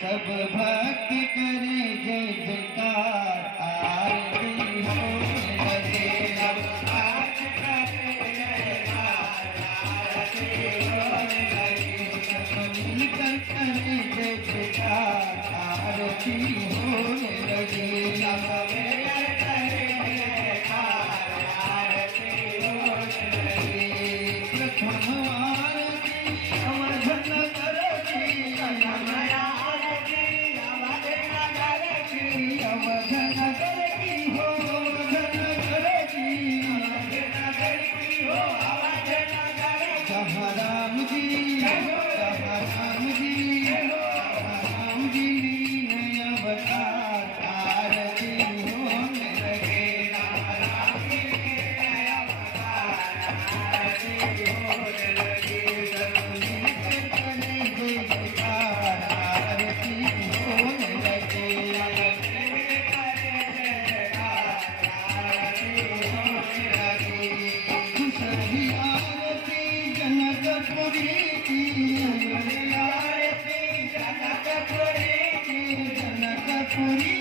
सब भक्त करे जय जयकार आरती हो लगे सब भक्त करे जयकार आरती हो लगे सब मिलकर करे जय जयकार आरती हो लगे सब मिलकर करे जयकार आरती हो लगे प्रथम जनकपुरी